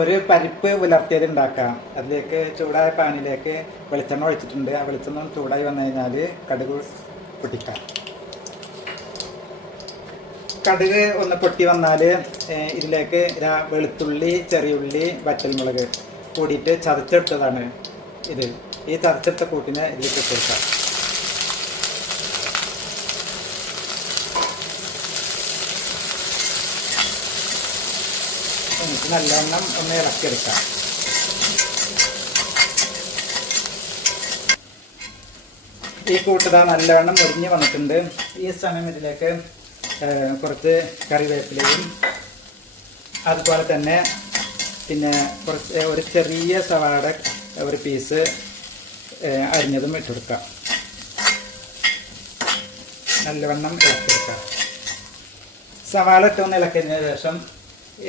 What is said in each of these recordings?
ഒരു പരിപ്പ് പുലർത്തിയത് ഉണ്ടാക്കാം. അതിലേക്ക് ചൂടായ പാനിലേക്ക് വെളിച്ചെണ്ണ ഒഴിച്ചിട്ടുണ്ട്. ആ വെളിച്ചെണ്ണ ചൂടായി വന്നു കഴിഞ്ഞാൽ കടുക് പൊട്ടിക്കാം. കടുക് ഒന്ന് പൊട്ടി വന്നാൽ ഇതിലേക്ക് വെളുത്തുള്ളി, ചെറിയുള്ളി, വറ്റൽമുളക് കൂടിയിട്ട് ചതച്ചെടുത്തതാണ് ഇത്. ഈ ചതച്ചെടുത്ത കൂട്ടിനെ ഇതിലേക്ക് ഇട്ട് കൊടുക്കാം. എന്നിട്ട് നല്ലവണ്ണം ഒന്ന് ഇളക്കിയെടുക്കാം. ഈ കൂട്ടുക നല്ലവണ്ണം മുരിഞ്ഞ് വന്നിട്ടുണ്ട്. ഈ സമയം ഇതിലേക്ക് കുറച്ച് കറിവേപ്പിലയും അതുപോലെ തന്നെ ഒരു ചെറിയ സവാള ഒരു പീസ് അരിഞ്ഞതും ഇട്ടെടുക്കാം. നല്ലവണ്ണം ഇളക്കിയെടുക്കാം. സവാള ഇട്ടൊന്ന് ഇളക്കിയതിന് ശേഷം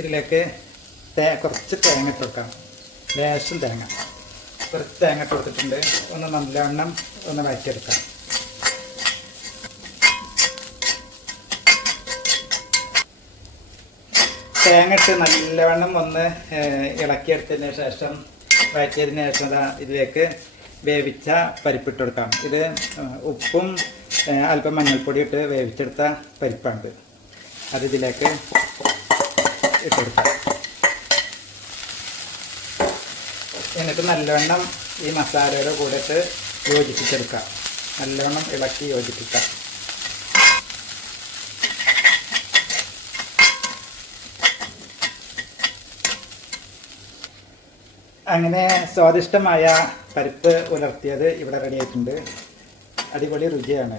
ഇതിലേക്ക് കുറച്ച് തേങ്ങ ഇട്ടെടുക്കാം. ലേശം തേങ്ങ, കുറച്ച് തേങ്ങ ഇട്ട് കൊടുത്തിട്ടുണ്ട്. ഒന്ന് നല്ലവണ്ണം ഒന്ന് വഴറ്റിയെടുക്കാം. തേങ്ങ ഇട്ട് നല്ലവണ്ണം ഒന്ന് ഇളക്കിയെടുത്തതിന് ശേഷം വഴറ്റിയതിന് ശേഷം ഇതിലേക്ക് വേവിച്ച പരിപ്പിട്ട് കൊടുക്കാം. ഇത് ഉപ്പും അല്പം മഞ്ഞൾപ്പൊടി ഇട്ട് വേവിച്ചെടുത്ത പരിപ്പാണ്. അത് ഇതിലേക്ക് ഇട്ട് കൊടുക്കാം. എന്നിട്ട് നല്ലവണ്ണം ഈ മസാലയുടെ കൂടെ ഇട്ട് യോജിപ്പിച്ചെടുക്കാം. നല്ലവണ്ണം ഇളക്കി യോജിപ്പിക്കാം. അങ്ങനെ സ്വാദിഷ്ടമായ പരിപ്പ് ഉലർത്തിയത് ഇവിടെ റെഡി ആയിട്ടുണ്ട്. അടിപൊളി രുചിയാണ്.